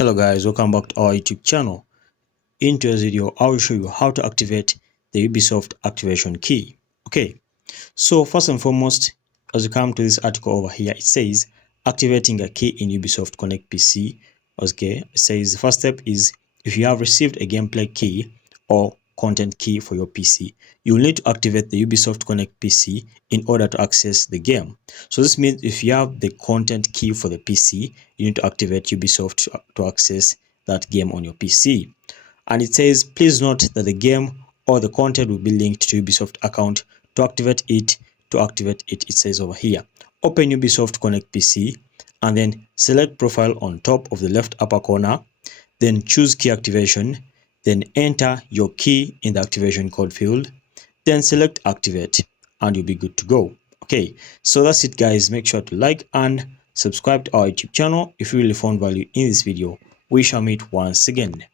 Hello guys, welcome back to our YouTube channel. In today's video, I will show you how to activate the Ubisoft activation key. Okay, so first and foremost, as you come to this article over here, it says activating a key in Ubisoft Connect PC. Okay, it says the first step is if you have received a gameplay key or content key for your PC, you will need to activate the Ubisoft Connect PC in order to access the game. So this means if you have the content key for the PC, you need to activate Ubisoft to access that game on your PC. And it says, please note that the game or the content will be linked to Ubisoft account. To activate it, it says over here, open Ubisoft Connect PC and then select profile on top of the left upper corner, then choose key activation, then enter your key in the activation code field, then select activate and you'll be good to go. Okay, so that's it guys. Make sure to like and subscribe to our YouTube channel if you really found value in this video. We shall meet once again.